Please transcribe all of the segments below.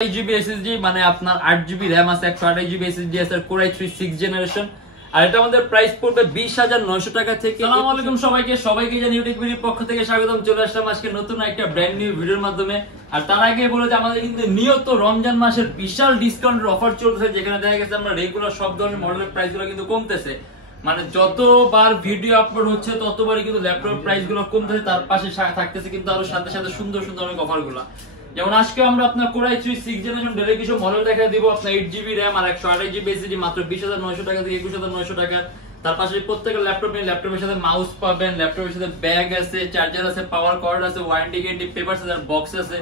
GB SSD মানে আপনার 8GB RAM আছে, 128GB SSD আছে, Core i3 6th জেনারেশন। আর এটা আমাদের প্রাইস পড়বে 20,900 টাকা থেকে। আসসালামু আলাইকুম সবাইকে জানি Youtechbd এর পক্ষ থেকে স্বাগতম। চলে আসলাম আজকে নতুন একটা ব্র্যান্ড নিউ ভিডিওর মাধ্যমে। আর তার আগে বলে যে আমাদের কিন্তু নিয়ত রমজান মাসের বিশাল ডিসকাউন্টের অফার চলতেছে, যেখানে দেখা গেছে আমরা রেগুলার সব ধরনের মডেলের প্রাইসগুলো কিন্তু কমতেছে। মানে যতবার ভিডিও আপলোড হচ্ছে ততবারই কিন্তু ল্যাপটপের প্রাইসগুলো কমতেছে, তার পাশে থাকতেছে কিন্তু আরো সাথে সাথে সুন্দর সুন্দর অনেক অফারগুলো। যেমন আজকে আমরা আপনার Core i3 6th জেনারেশন ডেলের কিছু মডেল দেখা দিব। আপনার 8GB RAM আর 128GB SSD মাত্র 20,900 টাকা থেকে 21,900 টাকা। তার পাশে প্রত্যেকটা ল্যাপটপ নিয়ে ল্যাপটপের সাথে মাউস পাবেন, ল্যাপটপের সাথে ব্যাগ আছে, চার্জার আছে, পাওয়ার কর্ড আছে, ওয়ারেন্টি গ্যারান্টি পেপারস আছে, বক্স আছে,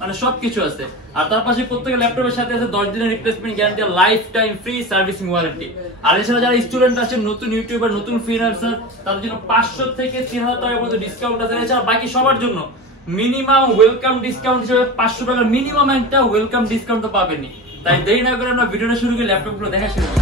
মানে সবকিছু আছে। আর তার পাশে প্রত্যেকটা ল্যাপটপের সাথে আছে 10 দিনের replacement guarantee, life time free servicing warranty. আর এছাড়া যারা স্টুডেন্ট আছেন, নতুন ইউটিউবার, নতুন ফ্রিল্যান্সার, তাদের জন্য 500 থেকে 3000 টাকার মতো ডিসকাউন্ট আছে। এছাড়া বাকি সবার জন্য মিনিমাম ওয়েলকাম ডিসকাউন্ট হিসেবে 500 টাকার মিনিমাম একটা ওয়েলকাম ডিসকাউন্ট তো পাবেনই। তাই দেরি না করে আমরা ভিডিওটা শুরু করি, ল্যাপটপগুলো দেখা শুরু করি।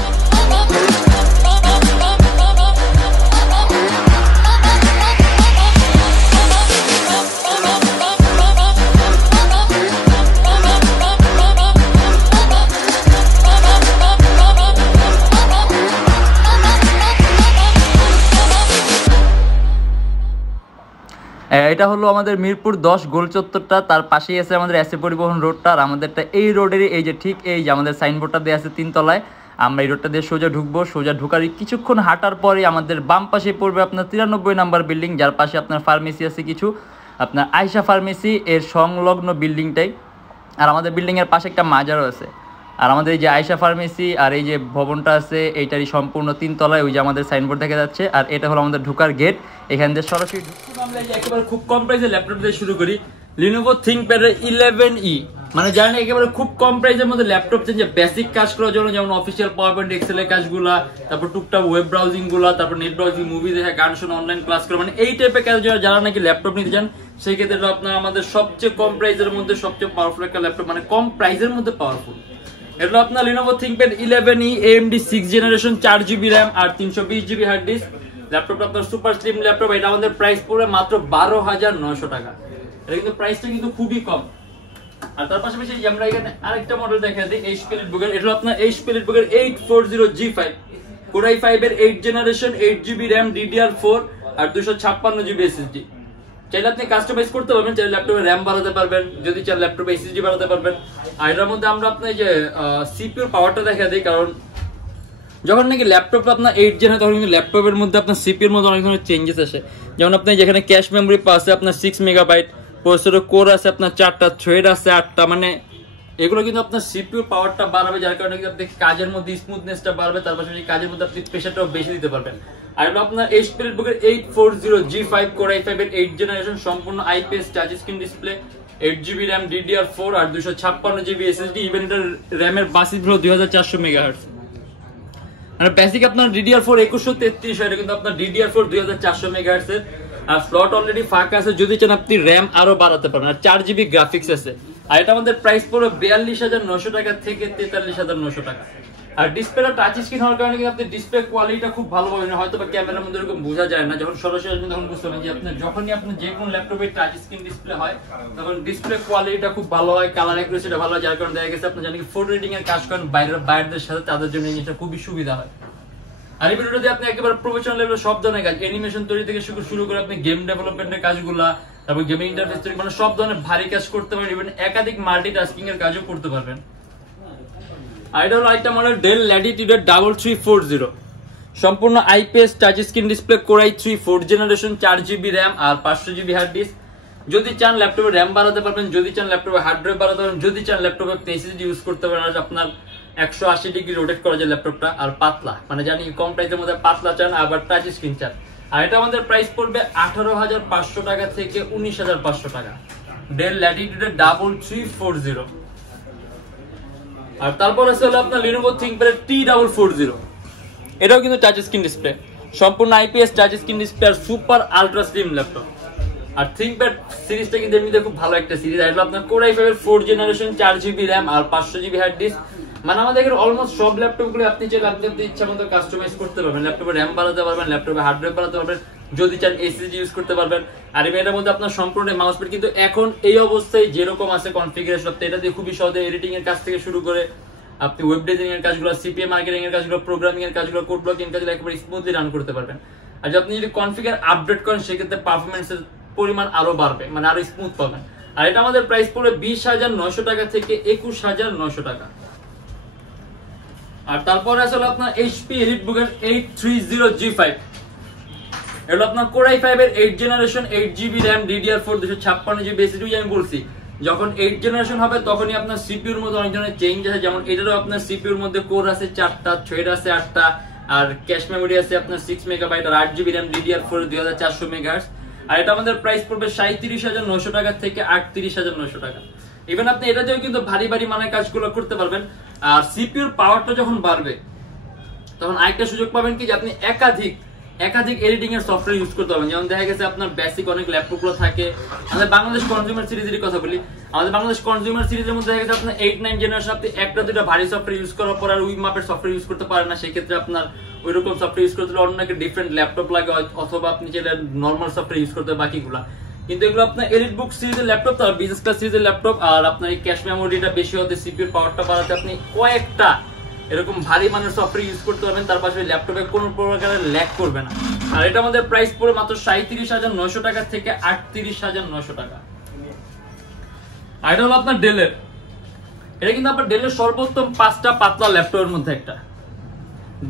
এটা হলো আমাদের মিরপুর 10 গোল চত্বরটা, তার পাশেই আছে আমাদের এসএ পরিবহন রোডটা। আর আমাদেরটা এই রোডেরই এই যে ঠিক এই যে আমাদের সাইনবোর্ডটা দেওয়া আছে 3 তলায়। আমরা এই রোডটা দিয়ে সোজা ঢুকবো, সোজা ঢুকার কিছুক্ষণ হাঁটার পরে আমাদের বাম পাশে পড়বে আপনার 93 নাম্বার বিল্ডিং, যার পাশে আপনার ফার্মেসি আছে কিছু, আপনার আয়শা ফার্মেসি এর সংলগ্ন বিল্ডিংটাই। আর আমাদের বিল্ডিংয়ের পাশে একটা মাজারও আছে। আর আমাদের এই যে আয়শা ফার্মেসি আর এই যে ভবনটা আছে এইটারই সম্পূর্ণ 3 তলায়, ওই যে আমাদের সাইনবোর্ড দেখা যাচ্ছে। আর এটা হলো আমাদের ঢোকার গেট, এখান দিয়ে সরাসরি আমরা এই যে একেবারে খুব কম প্রাইসে ল্যাপটপ দিয়ে শুরু করি। Lenovo ThinkPad 11E মানে জানেন একেবারে খুব কম প্রাইসের মধ্যে ল্যাপটপ যে বেসিক কাজ করার জন্য, যেমন অফিসিয়াল পাওয়ারপয়েন্ট এক্সেল এর কাজগুলা, তারপর টুকটাক ওয়েব ব্রাউজিং গুলা, তারপর নেট ব্রাউজিং, মুভি দেখা, গান শোনা, অনলাইন ক্লাস করা, মানে এই টাইপের কাজ যারা নাকি ল্যাপটপ নিতে চান সেই ক্ষেত্রে আপনার আমাদের সবচেয়ে কম প্রাইসের মধ্যে সবচেয়ে পাওয়ারফুল একটা ল্যাপটপ, মানে কম প্রাইসের মধ্যে পাওয়ারফুল। এটা আপনার Lenovo ThinkPad 11E AMD 6th generation 4GB RAM আর 320GB হার্ড ডিস্ক। ল্যাপটপটা আপনার সুপার স্লিম ল্যাপটপ। এটা আমাদের প্রাইস পড়বে মাত্র 12,900 টাকা। এটা কিন্তু প্রাইসটা কিন্তু খুবই কম। আর তার পাশাপাশি আমরা এখানে আরেকটা মডেল দেখা দিই, HP Lenovo। এটা আপনার HP Lenovo 840G5 Core i5 এর 8th generation, 8GB RAM DDR4 আর 256GB SSD। চাইলে আপনি কাস্টমাইজ করতে পারবেন, চাইলে ল্যাপটপে র্যাম বাড়াতে পারবেন, যদি চান ল্যাপটপে এসএসডি বাড়াতে পারবেন। আর এটার মধ্যে আমরা আপনার যে সিপিইউর পাওয়ারটা দেখা দিই, কারণ যখন নাকি ল্যাপটপটা আপনার 8 জেন হয় তখন কিন্তু ল্যাপটপের মধ্যে আপনার সিপিইউর মধ্যে অনেক ধরনের চেঞ্জেস আসে। যেমন আপনি যেখানে ক্যাশ মেমোরি আছে আপনার 6 মেগাবাইট, প্রসেসর কোর আছে আপনার 4টা, থ্রেড আছে 8টা, মানে এগুলো কিন্তু আপনার সিপিইউর পাওয়ারটা বাড়াবে, যার কারণে কিন্তু আপনি কাজের মধ্যে স্মুথনেসটা বাড়বে, তার পাশাপাশি কাজের মধ্যে আপনি প্রেসারটাও বেশি দিতে পারবেন। আর এটা আপনার HP Lenovo 840G5 Core i5 এর 8th জেনারেশন, সম্পূর্ণ IPS touch screen display, 8GB RAM DDR4 আর 256GB SSD। ইভেন এটার র‍্যামের বাসিক হলো 2400 মেগাহার্টজ। মানে বেসিক আপনার DDR4 2133 হয়, এটা কিন্তু আপনার DDR4 2400 মেগাহার্টজ এর। আর স্লট অলরেডি ফাঁকা আছে, যদি চান আপনি র‍্যাম আরো বাড়াতে পারেন। আর 4GB গ্রাফিক্স আছে। আর এটা আমাদের প্রাইস পড়বে 42,900 টাকা থেকে 43,900 টাকা। আর ডিসপ্লেটা টাচ স্ক্রিন হওয়ার কারণে কিন্তু আপনি ডিসপ্লে কোয়ালিটিটা খুব ভালো পাবেন, হয়তো বা ক্যামেরার মধ্যে এরকম বোঝা যায় না। যখন সরাসরি আসবেন তখন বুঝতে পারবেন যে আপনি যখনই আপনি যে কোনো ল্যাপটপে টাচ স্ক্রিন ডিসপ্লে হয় তখন ডিসপ্লে কোয়ালিটিটা খুব ভালো হয়, কালার অ্যাকুরেসিটা ভালো হয়, যার কারণে দেখা গেছে আপনি জানেন কি ফটো এডিটিং এর কাজ করেন বাইরের সাথে, তাদের জন্য এই জিনিসটা খুবই সুবিধা হয়। আর এই ভিডিওতে আপনি একেবারে প্রফেশনাল লেভেলের সব ধরনের কাজ, অ্যানিমেশন তৈরি থেকে শুরু করে আপনি গেম ডেভেলপমেন্টের কাজগুলা, তারপর গেমিং ইন্টারফেস তৈরি, মানে সব ধরনের ভারী কাজ করতে পারবেন, ইভেন একাধিক মাল্টিটাস্কিং এর কাজও করতে পারবেন। আর এটা হলো একটা মডেল Dell Latitude 3340, সম্পূর্ণ IPS touch screen display, Core i3 4th generation, 4GB RAM আর 500GB হার্ড ডিস্ক। যদি চান ল্যাপটপে র্যাম বাড়াতে পারবেন, যদি চান ল্যাপটপে হার্ড ড্রাইভ বাড়াতে পারবেন, যদি চান ল্যাপটপে SSD ইউজ করতে পারেন। আর আপনার 180 ডিগ্রি রোটেট করা যায় ল্যাপটপটা, আর পাতলা, মানে জানি কম প্রাইসের মধ্যে পাতলা চান, আবার টাচ স্ক্রিন চান। আর এটা আমাদের প্রাইস পড়বে 18,500 টাকা থেকে 19,500 টাকা। Dell Latitude 3340। আর তারপর আছে হলো আপনার Lenovo ThinkPad T440। এটাও কিন্তু টাচ স্ক্রিন ডিসপ্লে, সম্পূর্ণ IPS টাচ স্ক্রিন ডিসপ্লে আর সুপার আলট্রা স্লিম ল্যাপটপ। আর ThinkPad সিরিজটা কিন্তু এমনিতে খুব ভালো একটা সিরিজ। আর আপনার Core i5 এর 4th জেনারেশন, 4GB RAM আর 500GB হার্ড ডিস্ক। মানে আমাদের এখানে অলমোস্ট সব ল্যাপটপগুলো আপনি চাইলে আপনাদের ইচ্ছা মতো কাস্টমাইজ করতে পারবেন, ল্যাপটপে র্যাম বাড়াতে পারবেন, ল্যাপটপে হার্ড ড্রাইভ বাড়াতে পারবেন, যদি চান এসএসডি ইউজ করতে পারবেন। আর এটার মধ্যে আপনার সম্পূর্ণ মাউস প্যাড কিন্তু এখন এই অবস্থায় যেরকম আছে কনফিগারেশন, আপনি এটা দিয়ে খুবই সহজে এডিটিং এর কাজ থেকে শুরু করে আপনি ওয়েব ডিজাইনিং এর কাজগুলো, সিপিএ মার্কেটিং এর কাজগুলো, প্রোগ্রামিং এর কাজগুলো, কোড ব্লকিং এর কাজগুলো একেবারে স্মুথলি রান করতে পারবেন। আর যদি আপনি যদি কনফিগার আপডেট করেন সেক্ষেত্রে পারফরমেন্সের পরিমাণ আরো বাড়বে, মানে আরো স্মুথ পাবেন। আর এটা আমাদের প্রাইস পড়বে 20,900 টাকা থেকে 21,900 টাকা। আর তারপরে আসলে আপনার এইচপি এলিটবুক এর 830G5, এটা আপনার Core i5 এর 8 generation, 8GB RAM, DDR4, 256GB SSD। আমি বলছি যখন 8 জেনারেশন হবে তখনই আপনার সিপিইউর মধ্যে অনেক ধরনের চেঞ্জ আছে, যেমন এটারও আপনার সিপিইউর মধ্যে কোর আছে 4টা, থ্রেড আছে 8টা, আর ক্যাশ মেমোরি আছে আপনার 6 MB, আর 8GB RAM, DDR4 2400 MHz। আর এটা আমাদের প্রাইস পড়বে 37,900 টাকা থেকে 38,900 টাকা। ইভেন আপনি এটা দিয়েও কিন্তু ভারী ভারী মানের কাজগুলো করতে পারবেন। আর সিপিইউর পাওয়ারটা যখন বাড়বে তখন আরেকটা সুযোগ পাবেন কি যে আপনি একাধিক এডিটিং এর সফটওয়্যার ইউজ করতে পারবেন। যেমন দেখা গেছে আপনার বেসিক অনেক ল্যাপটপগুলো থাকে, আমাদের বাংলাদেশ কনজিউমার সিরিজের কথা বলি, আমাদের বাংলাদেশ কনজিউমার সিরিজের মধ্যে দেখা গেছে আপনার 8-9 জেনারেশন আপনি একটা দুটো ভারী সফটওয়্যার ইউজ করার পর আর ওই মাপের সফটওয়্যার ইউজ করতে পারেন না, সেক্ষেত্রে আপনার ওই রকম সফটওয়্যার ইউজ করতে হলে অন্য একটা ডিফারেন্ট ল্যাপটপ লাগে, অথবা আপনি যেটা নর্মাল সফটওয়্যার ইউজ করতে বাকিগুলা। কিন্তু এগুলো আপনার এলিটবুক সিরিজের ল্যাপটপ, তার বিজনেস ক্লাস সিরিজের ল্যাপটপ, আর আপনার এই ক্যাশ মেমোরিটা বেশি হতে, সিপিইউর পাওয়ারটা বাড়াতে আপনি কয়েকটা এরকম ভারী মানের সফটওয়্যার ইউজ করতে পারবেন, তার পাশে ল্যাপটপে কোনো প্রকারের ল্যাগ করবে না। আর এটা আমাদের প্রাইস পড়ে মাত্র 37,900 টাকা থেকে 38,900 টাকা। আর এটা হলো আপনার ডেলের, এটা কিন্তু আপনার ডেলের সর্বোত্তম 5টা পাতলা ল্যাপটপের মধ্যে একটা,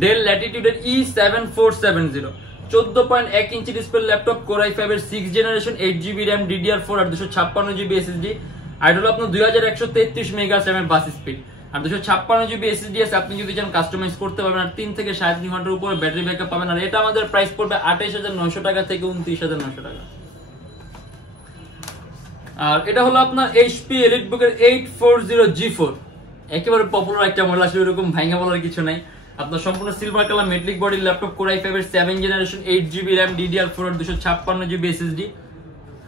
del ল্যাটিটিউডের E7470, 14.1 inch display laptop, Core i5 এর 6 জেনারেশন, 8GB RAM, DDR4 আর 256GB SSD। আর এটা হলো আপনার 2133 MHz এর বাস স্পিড, আর 256GB SSD আছে, আপনি যদি চান কাস্টমাইজ করতে পারবেন। আর 3 থেকে 3.5 ঘন্টার উপরে ব্যাটারি ব্যাকআপ পাবেন। আর এটা আমাদের প্রাইস পড়বে 28,900 টাকা থেকে 29,900 টাকা। আর এটা হলো আপনার এইচপি এলিটবুক এর 840G4, একেবারে পপুলার একটা মডেল, আসলে এরকম ভাঙা বলার কিছু নাই। আপনার সম্পূর্ণ সিলভার কালার মেটালিক বডির ল্যাপটপ, Core i5 এর 7 জেনারেশন, 8GB RAM, DDR4 আর 256GB SSD।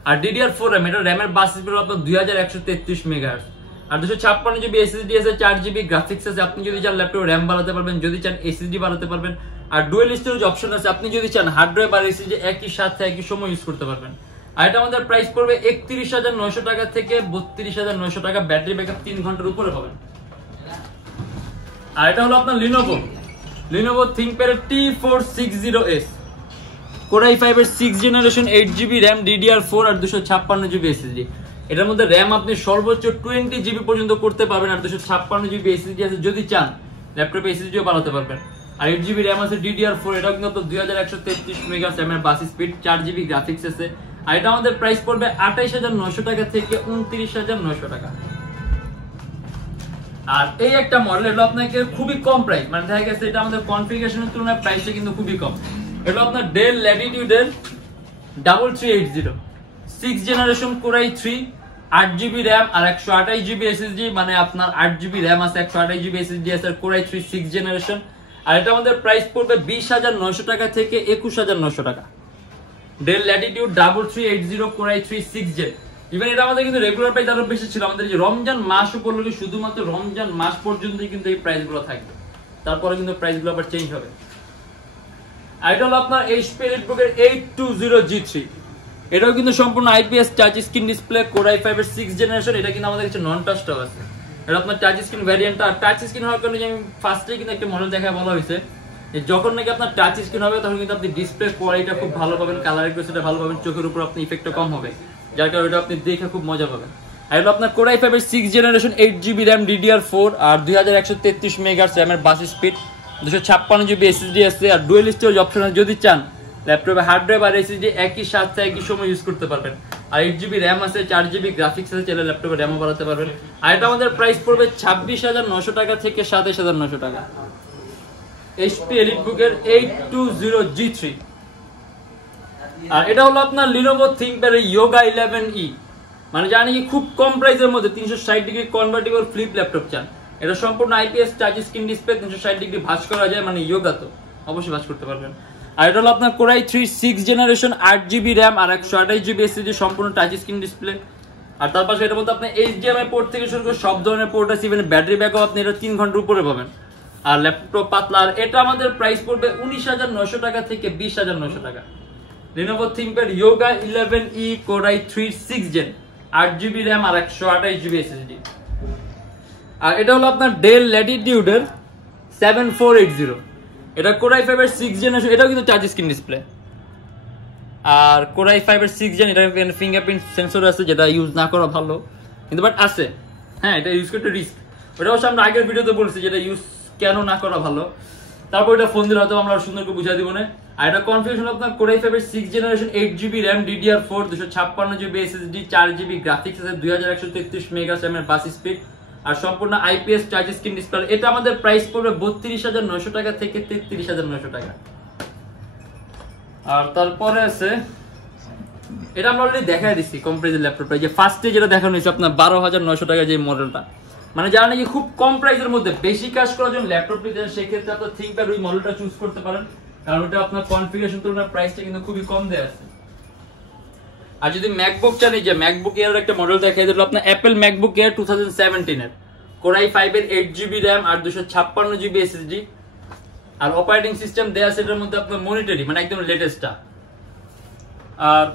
আর DDR4 RAM, এটা RAM এর বাস স্পিড আপনার 2133 MHz, আর 256GB SSD আছে, 4GB গ্রাফিক্স আছে, আপনি যদি চান ল্যাপটপে RAM বাড়াতে পারবেন, যদি চান SSD বাড়াতে পারবেন। আর ডুয়াল স্টোরেজ অপশন আছে, আপনি যদি চান হার্ড ড্রাইভ আর SSD একই সাথে একই সময় ইউজ করতে পারবেন। আর এটা আমাদের প্রাইস পড়বে 31,900 টাকা থেকে 32,900 টাকা, ব্যাটারি ব্যাকআপ 3 ঘন্টার উপরে পাবেন। আর এটা হলো আপনার Lenovo ThinkPad T460S, Core i5 এর 6 জেনারেশন, 8GB RAM, DDR4 আর 256GB SSD। এটার মধ্যে RAM আপনি সর্বোচ্চ 20GB পর্যন্ত করতে পারবেন, আর 256GB SSD আছে, যদি চান ল্যাপটপে SSDও বাড়াতে পারবেন। আর 8GB RAM আছে, DDR4, এটাও কিন্তু 2133 MHz এর বাস স্পিড, 4GB গ্রাফিক্স আছে। আর এটা আমাদের প্রাইস পড়বে 28,900 টাকা থেকে 29,900 টাকা। আর এই একটা মডেল, এটা আপনাকে খুবই কম প্রাইস, মানে দেখা গেছে এটা আমাদের কনফিগারেশনের তুলনায় প্রাইসটা কিন্তু খুবই কম। এটা আপনার ডেল ল্যাটিটিউডের 3380, 6 generation, Core i3, 8GB RAM আর 128GB SSD, মানে আপনার 8GB RAM আছে, 128GB SSD আছে, আর Core i3 6 জেনারেশন। আর এটা আমাদের প্রাইস পড়বে 20,900 টাকা থেকে 21,900 টাকা। Dell Latitude 3380, Core i3 6 gen. Even এটা আমাদের কিন্তু রেগুলার প্রাইস আরো বেশি ছিল, আমাদের যে রমজান মাস উপলক্ষে শুধুমাত্র রমজান মাস পর্যন্তই কিন্তু এই প্রাইসগুলো থাকবে, তারপরে কিন্তু প্রাইসগুলো আবার চেঞ্জ হবে। আর এটা হলো আপনার এইচপি এলিটবুক এর 820G3, এটাও কিন্তু সম্পূর্ণ IPS touch screen display, Core i5 এর 6 জেনারেশন। এটা কিন্তু আমাদের কাছে নন টাচটাও আছে, এটা আপনার টাচ স্ক্রিন ভ্যারিয়েন্টটা। আর টাচ স্ক্রিন হওয়ার কারণে আমি ফার্স্টে কিন্তু একটা মডেল দেখায় বলা হয়েছে যে যখন নাকি আপনার টাচ স্ক্রিন হবে তখন কিন্তু আপনি ডিসপ্লে কোয়ালিটিটা খুব ভালো পাবেন, কালার অ্যাকুরেসিটা ভালো পাবেন, চোখের উপর আপনি ইফেক্টটা কম হবে, যার কারণে এটা আপনি দেখে খুব মজা পাবেন। আর এটা আপনার Core i5 এর 6 জেনারেশন, 8GB RAM, DDR4 আর 2133 MHz RAM এর বাস স্পিড, 256GB SSD আছে, আর ডুয়াল স্টোরেজ অপশন আছে, যদি চান ল্যাপটপে হার্ড ড্রাইভ আর SSD একই সাথে একই সময় ইউজ করতে পারবেন। আর 8GB RAM আছে, 4GB গ্রাফিক্স আছে, চাইলে ল্যাপটপে RAMও বাড়াতে পারবেন। আর এটা আমাদের প্রাইস পড়বে 26,900 টাকা থেকে 27,900 টাকা। এইচপি এলিটবুক এর 820G3, আর এটা হলো আপনার লিনোভো থিংকপ্যাড এর Yoga 11E, মানে জানি কি খুব কম প্রাইসের মধ্যে 360 ডিগ্রি কনভার্টেবল ফ্লিপ ল্যাপটপ চান। এটা সম্পূর্ণ IPS touch screen display, 360 degree ভাঁজ করা যায়, মানে যোগা তো অবশ্যই ভাঁজ করতে পারবেন। আর এটা হলো আপনার Core i3 6 generation, 8GB RAM আর 128GB SSD, সম্পূর্ণ টাচ স্ক্রিন ডিসপ্লে। আর তার পাশে এটার মধ্যে আপনার HDMI পোর্ট থেকে শুরু করে সব ধরনের পোর্ট আছে, ইভেন ব্যাটারি ব্যাকআপ আপনি এটা 3 ঘন্টার উপরে পাবেন। আর ল্যাপটপ পাতলা। আর এটা আমাদের প্রাইস পড়বে 19,900 টাকা থেকে 20,900 টাকা। Lenovo ThinkPad Yoga 11e Core i3 6 Gen 8GB RAM আর 128GB SSD। আর এটা হলো আপনার Dell Latitude এর 7480, এটা Core i5 এর 6 জেনারেশন, এটাও কিন্তু টাচ স্ক্রিন ডিসপ্লে। আর Core i5 এর 6 জেন, এটা ফিঙ্গারপ্রিন্ট সেন্সর আছে, যেটা ইউজ না করা ভালো, কিন্তু বাট আছে। হ্যাঁ, এটা ইউজ করতে রিস্ক, ওটা অবশ্য আমরা আগের ভিডিওতে বলছি যেটা ইউজ কেন না করা ভালো। তারপর এটা ফোন দিলে হয়তো আমরা সুন্দর করে বুঝাই দিব না। আর এটা কনফিগারেশন আপনার Core i5 এর 6 generation 8GB RAM DDR4 256GB SSD 4GB graphics আছে 2133 মেগাহার্টজ এর বাস স্পিড আর সম্পূর্ণ IPS টাচ স্ক্রিন ডিসপ্লে। এটা আমাদের প্রাইস পড়বে 32900 টাকা থেকে 33900 টাকা। আর তারপরে আছে এটা আমরা অলরেডি দেখাই দিছি কম্পারেটিভ ল্যাপটপটা, যে ফার্স্টে যেটা দেখানো হয়েছে আপনার 12900 টাকা যে মডেলটা, মানে যারা নাকি খুব কম প্রাইসের মধ্যে বেশি কাজ করার জন্য ল্যাপটপ নিতে চান সেক্ষেত্রে আপনার ThinkPad ওই মডেলটা চুজ করতে পারেন, কারণ ওটা আপনার কনফিগারেশন তুলনায় প্রাইসটা কিন্তু খুবই কম দেয়া আছে। আর যদি ম্যাকবুক চান, এই যে ম্যাকবুক এয়ার একটা মডেল দেখাই দিল আপনার অ্যাপল ম্যাকবুক এয়ার 2017 এর Core i5 এর 8GB RAM আর 256GB SSD আর অপারেটিং সিস্টেম দেয়া আছে এটার মধ্যে আপনার মনিটরি, মানে একদম লেটেস্টটা। আর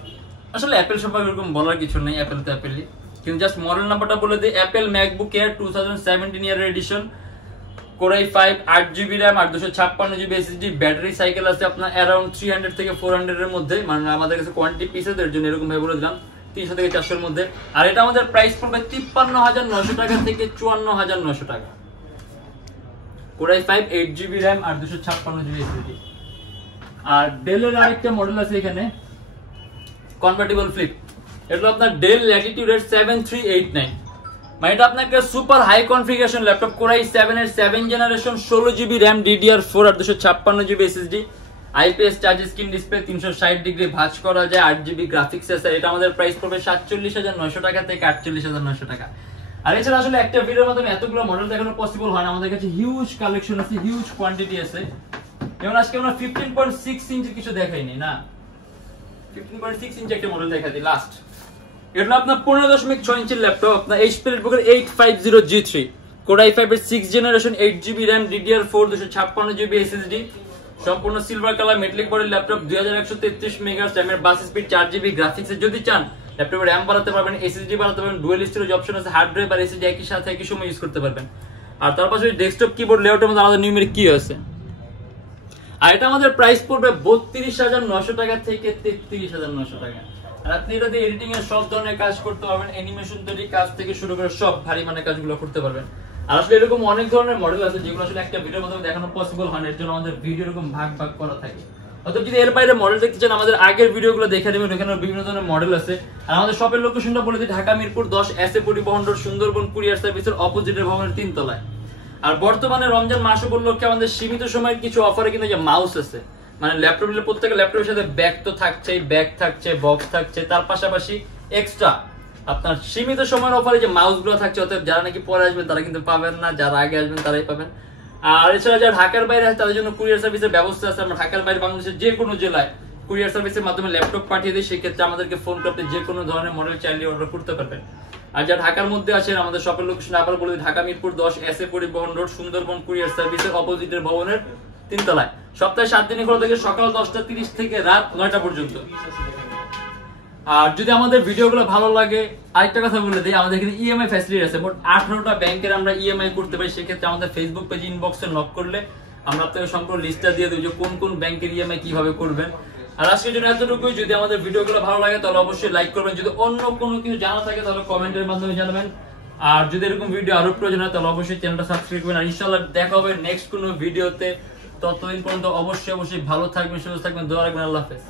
আসলে অ্যাপল সম্পর্কে এরকম বলার কিছু নেই, অ্যাপল তো অ্যাপলই, কিন্তু জাস্ট মডেল নাম্বারটা বলে দিই, Apple MacBook Air 2017 year edition, Core i5 8GB RAM আর 256GB SSD, ব্যাটারি সাইকেল আছে আপনার অ্যারাউন্ড 300 থেকে 400 এর মধ্যে, মানে আমাদের কাছে কোয়ান্টিটি পিসের জন্য এরকম ভাবে বলে দিলাম 300 থেকে 400 এর মধ্যে। আর এটা আমাদের প্রাইস পড়বে 53900 টাকা থেকে 54900 টাকা। Core i5 8GB RAM আর 256GB SSD। আর ডেলের আরেকটা মডেল আছে এখানে কনভার্টিবল ফ্লিপ, এটা আপনার Dell Latitude এর 7389, মানে এটা আপনার একটা super high configuration laptop, Core i7 এর 7 জেনারেশন 16GB RAM DDR4 আর 256GB SSD, IPS touch screen display 360 degree ভাঁজ করা যায়, 8GB গ্রাফিক্স আছে। এটা আমাদের প্রাইস পড়বে 47900 টাকা থেকে 48900 টাকা। আর এছাড়া আসলে একটা ভিডিওর মাধ্যমে এতগুলো মডেল দেখানো পসিবল হয় না, আমাদের কাছে হিউজ কালেকশন আছে, হিউজ কোয়ান্টিটি আছে। যেমন আজকে আমরা 15.6 ইঞ্চি কিছু দেখাইনি না, 15.6 ইঞ্চি একটা মডেল দেখাই দিই লাস্ট। এটা আপনার 15.6 ইঞ্চির ল্যাপটপ, আপনার HP Realbook 850G3 Core i5 এর 6 generation 8GB RAM DDR4 256GB SSD, সম্পূর্ণ সিলভার কালার মেটালিক বডির ল্যাপটপ, 2133 মেগাহার্টজ এর বাস স্পিড, 4GB গ্রাফিক্স। যদি চান ল্যাপটপের RAM বাড়াতে পারবেন, SSD বাড়াতে পারবেন, ডুয়াল স্টোরেজ অপশন আছে, হার্ড ড্রাইভ আর SSD একই সাথে একই সময় ইউজ করতে পারবেন। আর তার পাশে ডেস্কটপ কিবোর্ড লেআউটের মধ্যে আলাদা নিউমেরিক কি আছে। আর এটা আমাদের প্রাইস পড়বে 32900 টাকা থেকে 33900 টাকা। আর আপনি এটা দিয়ে এডিটিং এর সব ধরনের কাজ করতে পারবেন, অ্যানিমেশন তৈরি কাজ থেকে শুরু করে সব ভারী মানে কাজগুলো করতে পারবেন। আর আসলে এরকম অনেক ধরনের মডেল আছে যেগুলো আসলে একটা ভিডিওর মাধ্যমে দেখানো পসিবল হয় না, এর জন্য আমাদের ভিডিও এরকম ভাগ ভাগ করা থাকে। অতএব যদি এর বাইরে মডেল দেখতে চান আমাদের আগের ভিডিওগুলো দেখে নেবেন, এখানে বিভিন্ন ধরনের মডেল আছে। আর আমাদের শপের লোকেশনটা বলে দিই, ঢাকা মিরপুর 10 এসএ পরিবহন রোড, সুন্দরবন কুরিয়ার সার্ভিসের অপোজিটের ভবনের 3 তলায়। আর বর্তমানে রমজান মাস উপলক্ষে আমাদের সীমিত সময়ের কিছু অফারে কিন্তু যে মাউস আছে, মানে ল্যাপটপ নিলে প্রত্যেক ল্যাপটপের সাথে ব্যাগ তো থাকছেই, ব্যাগ থাকছে, বক্স থাকছে, তার পাশাপাশি এক্সট্রা আপনার সীমিত সময়ের অফারে যে মাউস গুলো থাকছে, অতএব যারা নাকি পরে আসবেন তারা কিন্তু পাবেন না, যারা আগে আসবেন তারাই পাবেন। আর এছাড়া যারা ঢাকার বাইরে আছে তাদের জন্য কুরিয়ার সার্ভিসের ব্যবস্থা আছে, আমরা ঢাকার বাইরে বাংলাদেশের যে কোনো জেলায় কুরিয়ার সার্ভিসের মাধ্যমে ল্যাপটপ পাঠিয়ে দিই, সেক্ষেত্রে আমাদেরকে ফোন করতে যে কোনো ধরনের মডেল চাইলে অর্ডার করতে পারবেন। আর যারা ঢাকার মধ্যে আছেন আমাদের শপের লোকেশন আবার বলে দিই, ঢাকা মিরপুর 10 এসএ পরিবহন রোড, সুন্দরবন কুরিয়ার সার্ভিসের অপোজিটের ভবনের 3 তলায়। সপ্তাহে 7 দিনই খোলা থাকে, সকাল 10:30 থেকে রাত 9টা পর্যন্ত। আর যদি আমাদের ভিডিওগুলো ভালো লাগে আরেকটা কথা বলে দিই, আমাদের এখানে ইএমআই ফ্যাসিলিটি আছে, মোট 18টা ব্যাংকের আমরা ইএমআই করতে পারি। সেক্ষেত্রে আমাদের ফেসবুক পেজ ইনবক্সে নক করলে আমরা আপনাকে সম্পূর্ণ লিস্টটা দিয়ে দেব যে কোন কোন ব্যাংকের ইএমআই কিভাবে করবেন। আর আজকের জন্য এতটুকুই। যদি আমাদের ভিডিওগুলো ভালো লাগে তাহলে অবশ্যই লাইক করবেন, যদি অন্য কোনো কিছু জানা থাকে তাহলে কমেন্টের মাধ্যমে জানাবেন। আর যদি এরকম ভিডিও আরো প্রয়োজন হয় তাহলে অবশ্যই চ্যানেলটা সাবস্ক্রাইব করবেন। আর ইনশাআল্লাহ দেখা হবে নেক্সট কোনো ভিডিওতে, ততদিন পর্যন্ত অবশ্যই ভালো থাকবেন, সুস্থ থাকবেন, দোয়া রাখবেন। আল্লাহ হাফেজ।